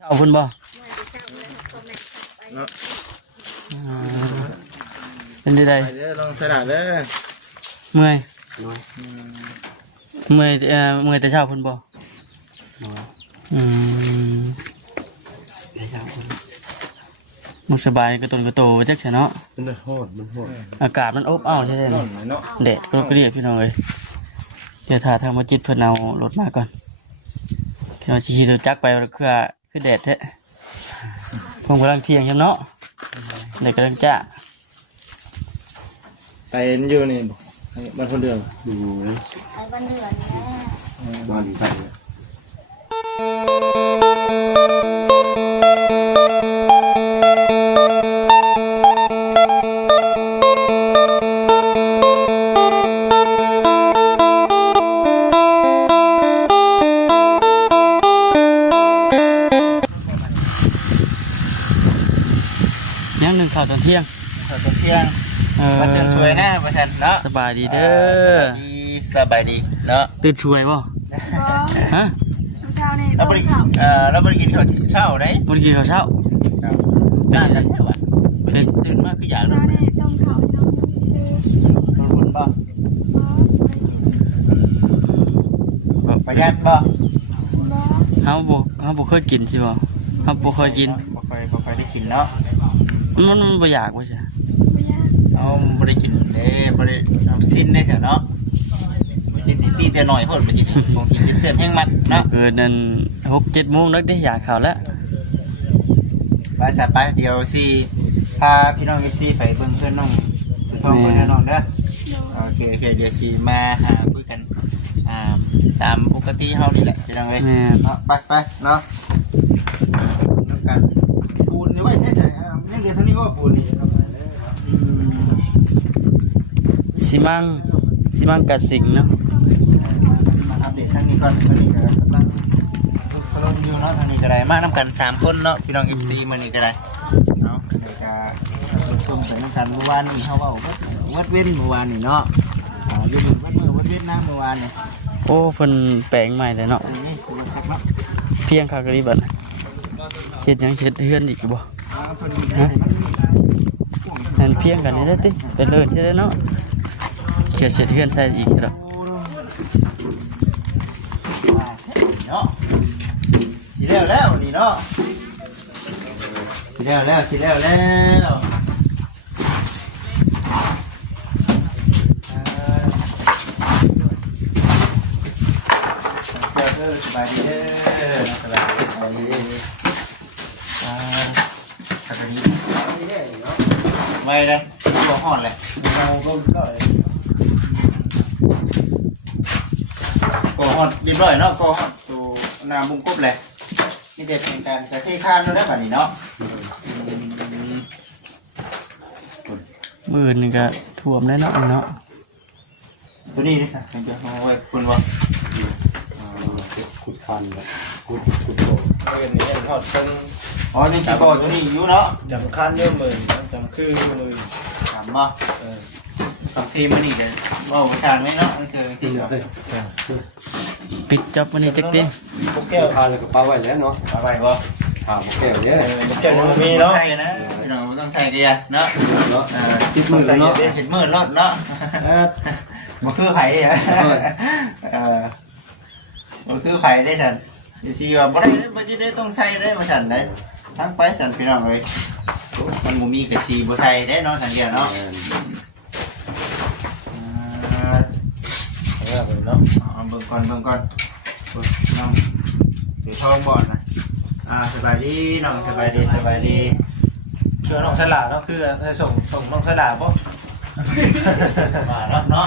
เช้าคุณบ่เป็นได้ลองสลัดเด้อเมื่อยเมื่อยแต่เช้าคุณบ่มันสบายกระตุนกระโตจักแค่เนาะมันโหดอากาศมันอบอ้าวใช่ไหมแดดก็เรียกพี่น้องเลยเดี๋ยวถ้าทางมาจิตเพิ่นเอารถมาก่อนที่เราขี่รถจักรไปคือแดดแท้ผมกำลังเที่ยงเนาะเด็กกำลังจ้าไปอยู่นี่บ้านคนเดือดอยู่ไอ้บ้านเดือดเนี่ยบ้านดีไปยังหนึ่งข่าวตอนเที่ยงมาตื่นช่วยนะประชันเนาะสบายดีเด้อสบายดีเนาะตื่นช่วยบ่ฮะเช้านี่เราไม่ได้กินข้าวเช้าได้บ่ได้กินข้าวเช้าได้แล้วว่ะตื่นมาคืออย่างเช้านี่ต้องเขาน้องซื้อบางคนบ่ประหยัดบ่เฮาบ่เคยกินสิบ่เฮาบ่เคยกินบ่ค่อยได้กินเนาะมันบ่อยากว่าใช่เอาบ่ได้กินเด้บ่ได้เอาสิ้นได้ซะเนาะบ่กินตีแต่น้อยเพิ่นบ่กินของกินเสียบแห้งมัดเนาะเกิดนั่น 6-7 โมงนักได้อยากข้าวแล้วไปจัดไปเดี๋ยวสิพาพี่น้อง FC ไปเบิ่งเพื่อนน้องไปท่องเพิ่นน้องเด้อโอเคเดี๋ยวสิมาหาคุยกันตามปกติเฮานี่แหละพี่น้องเอ้ยเนาะไปเนาะนำกันปูนนี่ไว้ใช่ๆยังเหลือเท่านี้ว่าปูนนี่สิมังกะสิงเนาะมาอัปเดตทางนี้ก่อนทางนี้ก็กำลังกำลังอยู่เนาะทางนี้ก็ได้มานำกัน3คนเนาะพี่น้อง FC มื้อนี้ก็ได้เนาะเดี๋ยวก็ชมไปนำกันเมื่อวานนี้เฮาเว้าวัดเว้นเมื่อวานนี่เนาะอยู่วัดเว้นนะเมื่อวานนี่โอ้เพิ่นแปลงใหม่เลยเนาะเพียงคากะริบัดเฮ็ดหยังเฮ็ดเฮือนอีกบ่ฮะอันเพียงกันนี่ได้ติเป็นเลิศใช่ได้เนาะเขียนเสร็จเฮือนใส่อีกแล้วเนาะสิแล้วนี่เนาะสิแล้วสบายดีเด้อสบายดีทำแบบนี้ไม่เลยตัวห่อนเลยตัวห่อนเรียบร้อยเนาะตัวห่อนตัวน้ำบุ้งกบเลยนี่เด็กเป็นการกระเทข้ามด้วยแบบนี้เนาะมื้อนึงก็ท่วมได้เนาะตัวนี้นี่สิเป็นตัวเอาไว้คุณวะขุดคันแบบขุดโตอันนี้ทอดเป็นอ๋อยังชิบอตัวนี้อยู่เนาะจำคันเยอะหมื่นจำคือหมื่นถามมาสักทีมันนี่จะว่าประชานไหมเนาะมันคือทีเดียวปิดจ็อบวันนี้จักติพวกแก้วทานเลยกับปลาไหวแล้วเนาะปลาไหวบ่ถามพวกแก้วเยอะเจ้ามีเนาะใช่นะพี่น้องต้องใส่กันเนาะติดมือเนาะเห็นมือรถเนาะมันคือไผ่มันคือไผ่ได้สันอยู่ที่ว่าบ่ได้บ่ได้ต้องใส่ได้มาสันได้ทั้งไปสันพี่น้องเลยมันบ่มีกระชีบ่ใส่ได้เนาะสันเดียวเนาะเนาะเบิ่งก่อนน้องถือทองบ่อนนะสบายดีน้องสบายดีเชื่อน้องสลาเนาะคือส่งน้องสลาป่ะมาเนาะ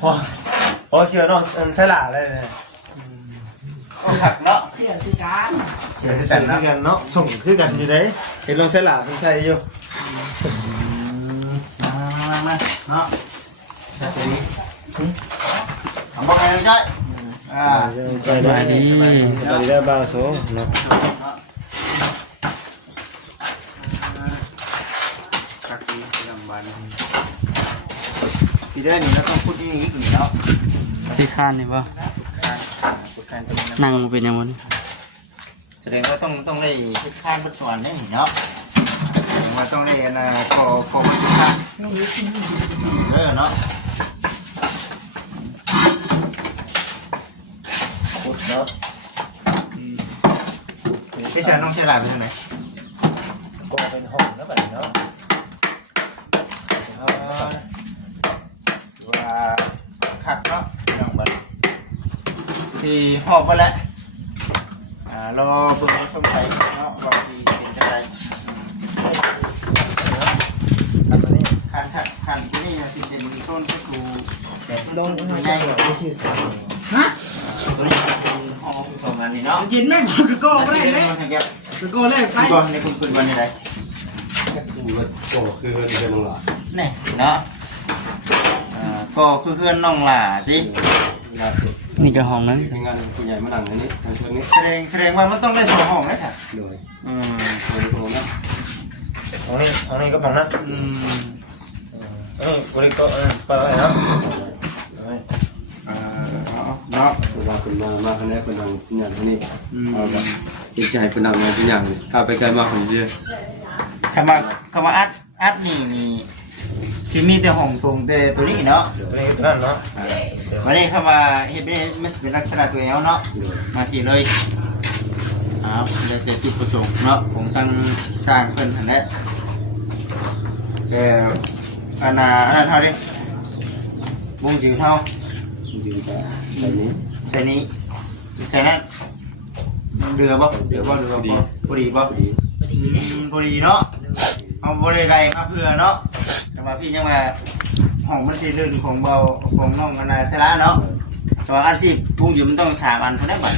โอ้เชื่อน้องสลาเลยผักเนาะเสียคือการเนาะส่งคือกันอยู่ได้เห็นลงสลาเป็นใส่อยู่มาเนาะเอาบอกไงใช่มาดีได้บ้าโซ่เนาะคักดีลำบากทีเดียวนี่เราต้องพูดอย่างนี้อีกเนาะ ที่ข้านนี่บ่นั่งเป็นยังไง แสดงว่าต้องได้เฮ็ดข้านปัจจุบันได้เนาะแสดงว่าต้องได้ขอปัจจุบันเนาะพุดเนาะพี่ชายน้องใช้ลายเป็นไงก็เป็นห้องแล้วแบบเนาะว่าขัดเนาะน้องบัดที่หอบไปแล้วรอเบิ่งชมไทยเนาะรอที่เป็นจังไดอันนี้ขันที่นี่สิเป็นต้นตะกูแต่ต้นใหญ่กว่าชื่อฮะตัวนี้เป็นห้องสองอันนี้เนาะยินไหมก็ได้เลยก็ได้ไปก่อนในคุณวันนี้ได้ก็คือเรื่องน้องหลานี่เนาะก็คือเพื่อนน้องหล่าจินี่ก็ห้องนั้น งานผู้ใหญ่มานั่งอันนี้ทางช่วงนี้แสดงว่ามันต้องได้2ห้องนะค่ะโดยโดยนะห้องนี้ก็ห้องนั้นบริก็เปิดเนาะเนาะว่าคนมาคนนี้คนนั่งงานที่นี่เอาแบบจิตใจคนนั่งงานที่อย่างถ้าไปไกลมาคนเชื่อคำว่าอัดนี่ซิมีแต่ห้องตรงแต่ตัวนี้เนาะตัวนี้ตัวนั้นเนาะวันนี้คำว่าเห็นมันเป็นลักษณะตัวเนาะมาสิเลยเดี๋ยวจะจุดประสงค์เนาะของตั้งสร้างเพิ่นอันนี้แต่อันนั้นเท่าดิวงจืดเท่าใส่นี้ใส่นั้นเรือบ่พอดีเนาะเอาบริไรมาเพื่อเนาะแต่ว่าพี่ยังมาห้องมันสีลื่นของเบาของน้องอนาเซล่าเนาะแต่ว่าอาชีพวงจืดมันต้อง3 อันเท่านั้นบ่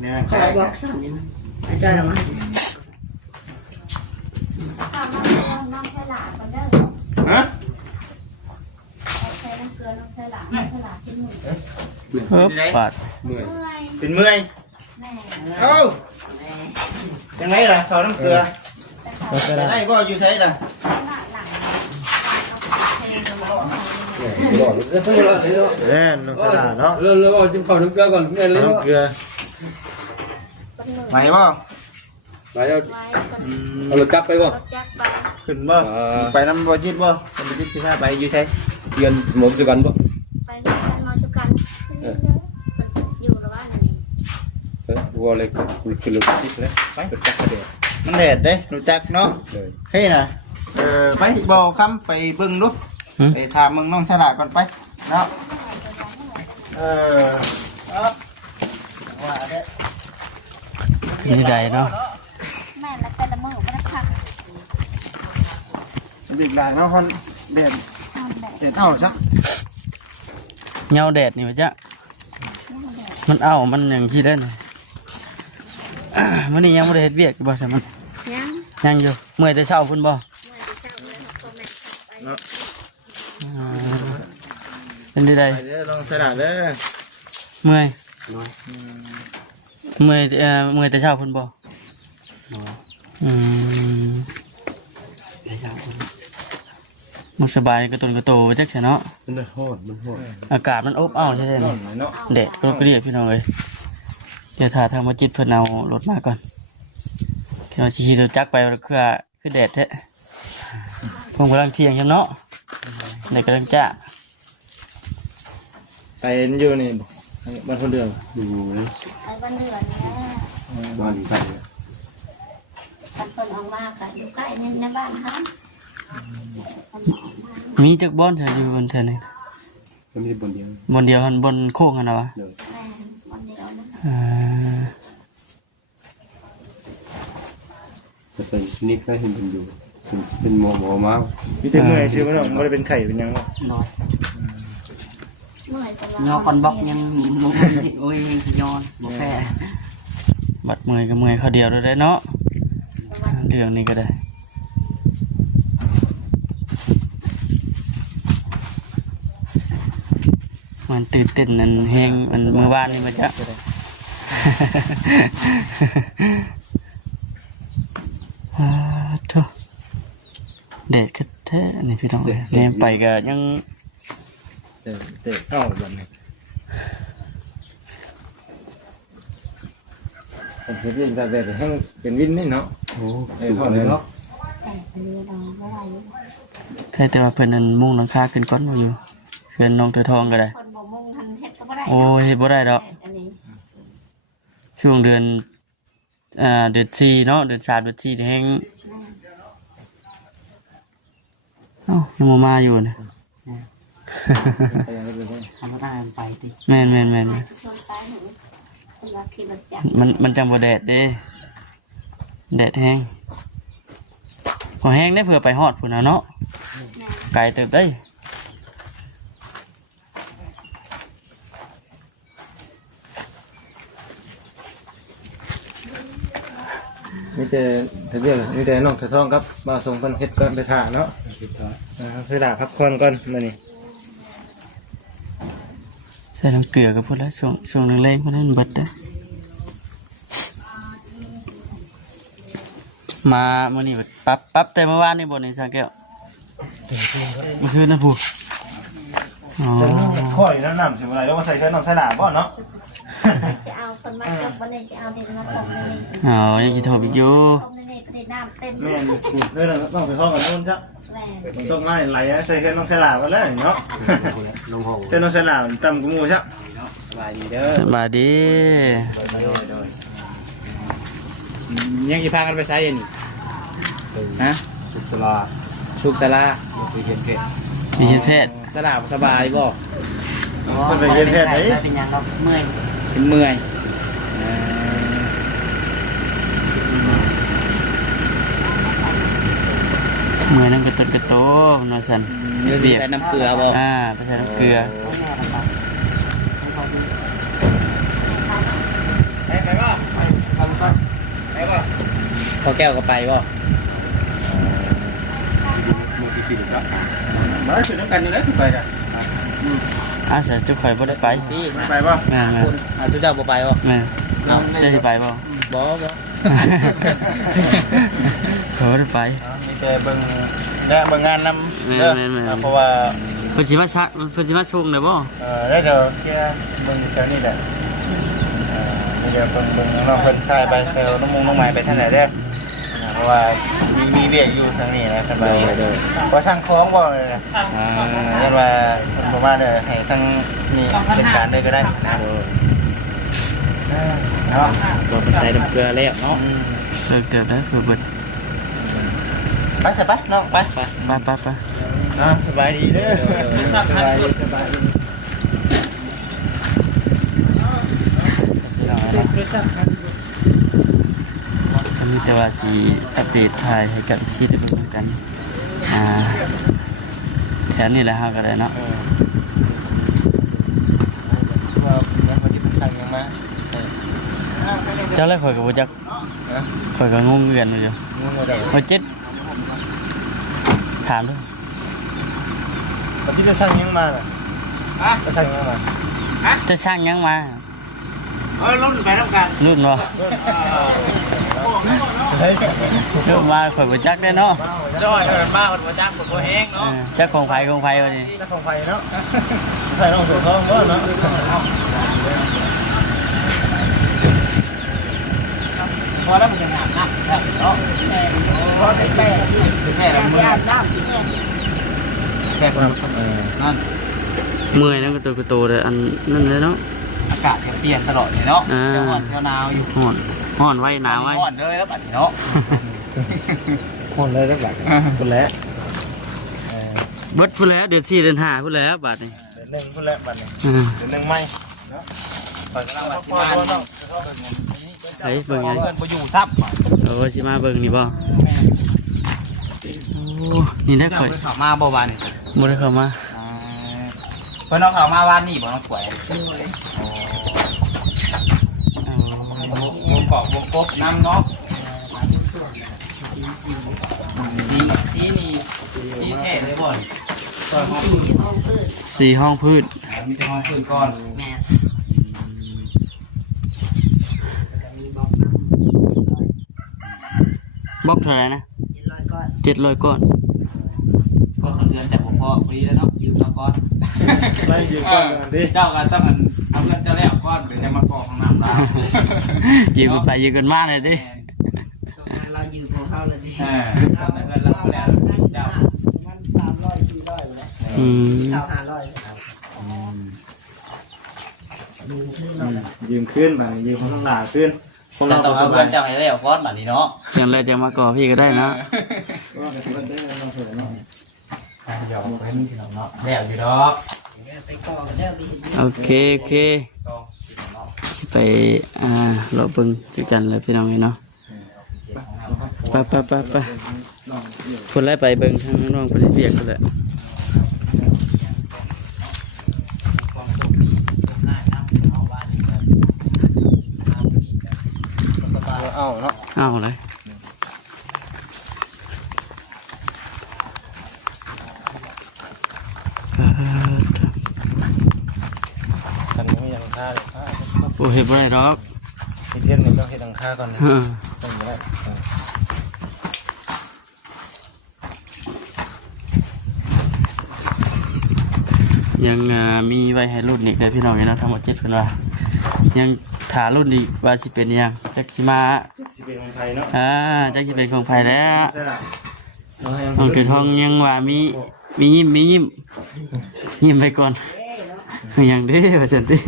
นี่นั่นก็ได้บอกสั่งนี่มันอาจารย์มาน้องใช้หลาก่อนเด้อฮะใช้น้ำเกลือน้องใช้หลากินหมูปาดเป็นเมื่อยเอ้ายังไงล่ะถอดน้ำเกลือไปได้บ่อยู่ใช้ล่ะน้องสลาเนาะแล้วจิ้มข้าวน้ำเกลือก่อนเพื่อนเลยน้ำเกลือไหวบ่ไปแล้วเอารถจักรไปบ่ขึ้นบ่ไปน้ำบ่จิตบ่ไปจิตสิพาไปอยู่ใช้เงินหมดสุกันบ่ไปกันนอนชุกันอยู่ระหว่างนี้วัวเลยคือรถจิตเลยไปรถจักรเดียวมันแดดเด้รู้จักเนาะเฮ้ยน่ะไปบ่คำไปเบิ่งดูไปถามมึงน้องฉลาดก่อนไปเนาะว่าเด้นี่ใดเนาะแม่แล้วแต่ละมือก็ได้พักบีบหลังเนาะคนแดดซะเงาแดดนี่ว่าจ๊ะมันมันอย่างที่ได้เนี่ยมื้อนี้ยังบ่ได้เฮ็ดเวียกบ่ใช่มันยังอยู่เมื่อยแต่เช้าพุ่นบ่เป็นได้ลองสลัดเด้อเมื่อยแต่เช้าพุ่นบ่มันสบายกระตุนกระโตจักแค่เนาะมันโหดอากาศมันอบอ้าวใช่ไหมแดดก็เรียกพี่น้องเลยเดี๋ยวถ้าทางมาจิตเพิ่นเอารถมาก่อนเราขี่รถจักรไปคือแดดแท้ผมกำลังเที่ยงเนาะแดดกำลังจ้าไปอยู่นี่บ้านคนเดียวไปบ้านเดือนนี่บ้านใกล้กันคนออกมากันอยู่ใกล้ในบ้านครับมีจักบอนแถวอยู่บนแถวนี้มันมีบนเดียวบนโค้งกันนะวะบนเดียวนะใส่นิกได้เห็นอยู่เป็นหมอมามีแต่เมื่อยชื่อมันไม่ได้เป็นไข่เป็นยังวะยอคอนบล็อกยังโอ้ยยอนบ่แพ้บัดเมื่อยก็เมื่อยเขาเดียวได้เนาะเรื่องนี้ก็ได้มันตื่นเต้นนั่นแฮงมันเมื่อวานนี่มาจ้ะเด็ดก็แท้นี่พี่น้องเนี่ยไปก็ยังเด็ดแบบนี้ เป็นวินแต่แบบให้เป็นวินนี่เนาะ โอ้ พอเลยเนาะ แต่อันนี้เราไม่ไหว ใครแต่ว่าเพิ่นนั้นมุ่งหลังคาขึ้นก้อนบ่อยู่เพื่อนน้องเธอทองก็ได้ คนบ่มุ่งทันเฮ็ดก็บ่ได้ โอ้ยเฮ็ดบ่ได้ดอก อันนี้ ช่วงเดือนเดือน4เนาะเดือน3เดือน4แฮงเอ้ายังบ่มาอยู่นะ ทำไม่ได้มันไปติ แม่น ชวนซ้ายหนูคนละขี่รถจักร มันจังบ่แดดเด้แดดแฮงพอแฮงได้เผื่อไปฮอดพุ่นน่ะเนาะไกลเติบได้ มีแต่เรื่องมีแต่น้องเธอท้องครับมาส่งเพิ่นเฮ็ดก่อนไปถ่าเนาะคือด่าพักผ่อนก่อนมื้อนี้ ใส่น้ำเกลือก็พุ่นละช่วงแรงๆพุ่นนั้นเบิดเด้อมามื้อนี้ปรับแต่เมื่อวานนี่บ่นี่สังแก้วเมื่อคืนนะผู้อ๋อ ค่อยน้ำสิบ่ได้แล้วมาใส่แค่น้ำสลาบ่เนาะ จะเอาคนมาจับวันนี้จะเอาดินมาต้มในนี้ อ๋อยังสิโทรอีกอยู่ ต้มในนี้ประเด็นน้ำเต็ม แม่นเด้อน้องเธอท้องกันนู่นจ้ะ แม่ มันต้องมาไหลใส่แค่น้ำสลาบ่แล้วเนาะ ลงห้อง แต่น้ำสลาต่ำกว่าหมู่จ้ะ สบายดีเด้อ สบายดี ยังกี่พากันไปใช้ยันฮะ สุขสลา สุกสลา ไปเรียนเพชร มีเห็นแพทย์ สลาสบายบ่ เพิ่นไปเรียนแพทย์ไหน เป็นยังเราเมื่อยเป็นเมื่อย เมื่อนั้นก็ต้นกระโตนอนสัน เดี๋ยวสิใส่น้ำเกลือบ่ ไปใส่น้ำเกลือ ไปบ่ไปบ่ พอแก้วก็ไปบ่ มือที่สี่ครับ มาสิน้ำกันนี่แหละคือไปกัน ใส่จุกข่อยบ่ได้ไป พี่ ไปบ่ แม่น คุณทุกเจ้าบ่ไปบ่ แม่นเอาเจะสิไปบ่ บ่บ่ เขาบ่ได้ไป มีแต่เบิ่งและเบิ่งงานนำเด้อเพราะว่า เพิ่นสิมาชงได้บ่ แล้วจะเคลียร์เบิ่งแถวนี้แหละเดี๋ยวเบิ่งน้องเพิ่นถ่ายไปแถวน้องมุงน้องไม้ไปทางไหนเด้อเพราะว่ามีเวียกอยู่ทางนี้นะคันว่าเพราะช่างคล้องบ่เลยนะเรียนว่าเพิ่นบ่มาเด้อให้ทางนี้จัดการได้ก็ได้นะเนาะ บ่ไปใส่น้ำเกลือแล้วเนาะ เลิกเติบได้เผื่อเบิด ไปซะไปน้องไป ไป สบายดีเด้อสบายดีสบายดี ก็มีแต่ว่าสิอัปเดตถ่ายให้กับชีได้เบิ่งกันแถวนี้แหละเฮาก็ได้เนาะ แล้วเขาจะสั่งยังมา เจ้าแล้วข่อยก็บ่จักข่อยก็งงเงินอยู่ งูมาได้ ข่อยเจ็ดถามดู เขาที่จะสั่งยังมาล่ะจะสั่งยังมา จะช่างยังมา รุ่นไปทำกัน รุ่นบ่ เฮ้ย รุ่นมาข่อยบ่จักได้เนาะ จ้อยมาคนบ่จักคนบ่แห้งเนาะ จักของไผว่านี่ นักของไฟเนาะไฟน้องเสือทองเนาะ พอแล้วมันจะงามนะเนาะพอได้แม่แม่ละมื้อแค่คนนั่น เมื่อยนั่นก็ตัวเลยอันนั่นเลยเนาะ อากาศเปลี่ยนตลอดเนาะเจ้าร้อนเจ้าหนาวอยู่ ห่อนไว้หนาวไว้ ร้อนเลยแล้วบัดนี้เนาะ คนเลยแล้วแบบคนแล้ว เบิดพุ่นแล้วเดือน4เดือน5พุ่นแล้วบาดนี้ เดือนหนึ่งคนแล้วบัดนี้ อือ เดือนหนึ่งไม่เนาะไปกำลังมาที่บ้านเนาะ เฮ้ยเบิ่งไง เพิ่นบ่อยู่ซับ โอ้สิมาเบิ่งนี่บ่โอ้นี่ได้ เจ้า ข่อย เพิ่นเข้ามาบ่วัน บ่ได้เข้ามา เพิ่นเอาเข้ามาวันนี้บ่น้องสวย วงกอกวงกบน้ำเนาะสีนี่สีแท้เลยบ่อยก่อนห้อง ห้องพืช 4ห้องพืช มีแต่ห้องพื้นก่อน แม่ บล็อกเท่าไหร่นะ 700 ก้อน 700ก้อน พวกเดือนแต่ผมพอพอดีแล้วเนาะยืมมาก่อน ไล่ยืมก่อนดิ เจ้าก็ต้องเอา เอาเงินจะแล้วก้อนหรือจะมากองของน้ำลาว ยืมกันไปยืมกันมาเลยดิ เราอยู่ของเขาเลยดิ เราเงินเราแล้วเจ้า มัน300 400เลย อืม เข้า500ยืมขึ้นไปยืมของน้ำลาวขึ้นคน แต่ เรา ต้อง ส เอา บา เงิ ย นเจ้าให้แล้วก้อนแบบนี้เนาะ อย่างไรจะมาก่อพี่ก็ได้นะ หยอกเป็นพี่น้องเนาะแล้วอยู่ดอก ไปก่อกันแล้วดิ โอเคโอเคสิไปรอเบิ่งด้วยกันเลยพี่น้องเนาะไปคนแรกไปเบิ่งทางน้องคนที่เปียกกันแหละ เอาเนาะ เอาเลย ทำนี้ยังค่าเลยค่า โอ้เห็นบ่ได้หรอก เทียนมันต้องเฮ็ดตังค่าก่อนนะ เออ ต้องได้ ยังมีไว้ให้รุ่นอีกเลยพี่น้องเนาะทั้งหมด7เพิ่นว่ายังถารุ่นอีกว่าสิเป็นยังจักสิมา สิเป็นของไทยเนาะ จักสิเป็นของไผแล้ว เอาให้ น้องคือทองยังว่ามียิ้มไปก่อนยังเด้อว่าซั่นติ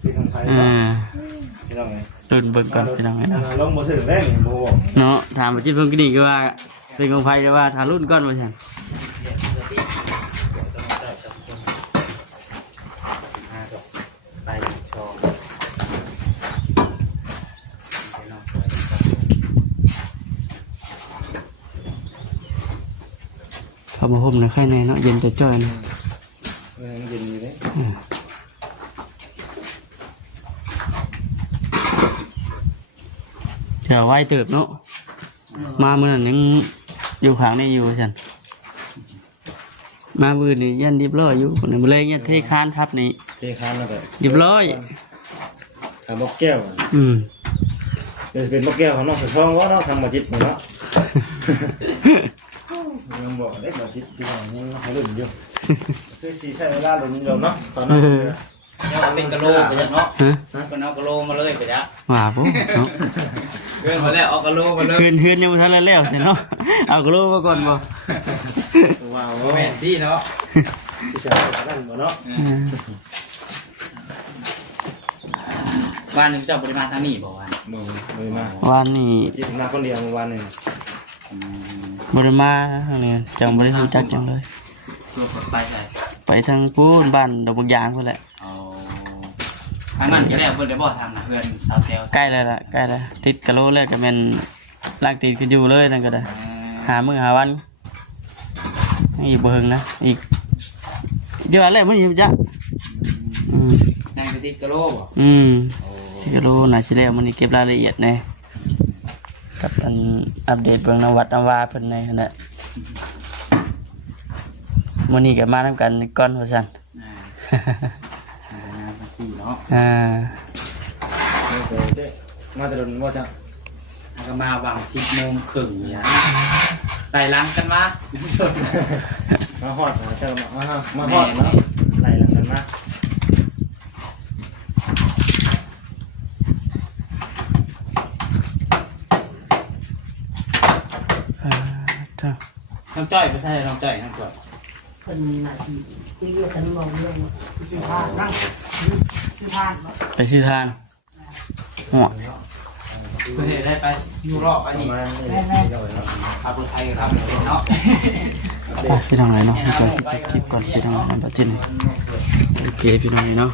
เป็นของไทย เอ เนาะ อ พี่น้องไง รุ่นเบิ่งก่อนพี่น้องเนาะ ลงบ่ถึงได้นี่บ่บอก เนาะถามว่าจิตเพิ่นก็ดีก็ว่าเป็นของไผก็ว่าถารุ่นก่อนว่าซั่น ไปชอ เขามาห่มนะไข่ในเนาะเย็นจะจ้อยนะ เย็นอยู่เด้ เดี๋ยวไว้เติบเนาะมาเมื่อนั้นยังอยู่ข้างในอยู่ฉันมาบืนนี่ยันเรียบร้อยอยู่คนนี้มาเลยยันเทคานทับนี่ เทคานแล้วก็ เรียบร้อย ทำบ่แก้ว อืม เดี๋ยวเป็นบ่แก้วของน้องสะท้องว่าเนาะทำบ่จิตเนาะยังบอกได้บ่จิตพี่น้องยังให้รุ่นอยู่คือสิใช้เวลารุ่นอยู่เนาะสอน เนี่ยเป็นกะโหลกไปจ้ะเนาะ ฮะ เป็นเอากะโหลมาเลยไปจ้ะ ว่าปุ๊เนาะ เกินมาแล้วเอากะโหลมาเลย คืนยังไม่ทันแล้วใช่เนาะเอากระโหลกมาก่อนบ่ ว้าว แม่นที่เนาะ สิใช้นั่นบ่เนาะ บ้านหนึงเจ้าปริมาณทางนี้บ่ว่า บ่เลยมา วันนี้ จิตมาคนเดียววันนึง บริมาทางนี้จังบริรู้จักจังเลย ตัวกดไปใช่ ไปทางปูนบ้านดอกบางยางพุ่นแหละ เอาทางนั้นก็ได้เพิ่นได้บ่ทำนะเพื่อนสาวแถว ใกล้แล้วล่ะใกล้แล้วติดกะโหลแล้วก็แม่นลากตีนกันอยู่เลยนั่นก็ได้หามื้อหาวันอีกบ่เฮิงนะอีกเดี๋ยวอะไรมันอยู่จ้ะอืม นั่งไปติดกะโหลบ่ ที่ก็รู้นะสิแล้วมันนี่เก็บรายละเอียดแน่กับอัปเดตเบื้องนวัดนวาเพิ่นในขณะมื้อนี้ก็มานํกันก่อนว่าซั่น งานที่เนาะ มาแต่โดนว่าจะ แล้วก็มาวัง10:30นเนี่ยไต่หลังกันมา มาฮอดเจอมาฮอดเนาะไหลหลังกันมา น้องจ้อยไปใช่น้องจ้อยน้องจ้อย เป็นหน้าที่ที่เรียกกันมองเรื่องสิพานั่งสิพา ไปซื้อทานหัว เพื่อได้ไปอยู่รอบอัน ประ นี้ มาณนี้เลยเนาะ ขับรถไทยครับเป็นเนาะ พี่น้องเลยเนาะพี่น้องสิคลิปก่อนพี่น้องในบัดนี้โอเคพี่น้องเนาะ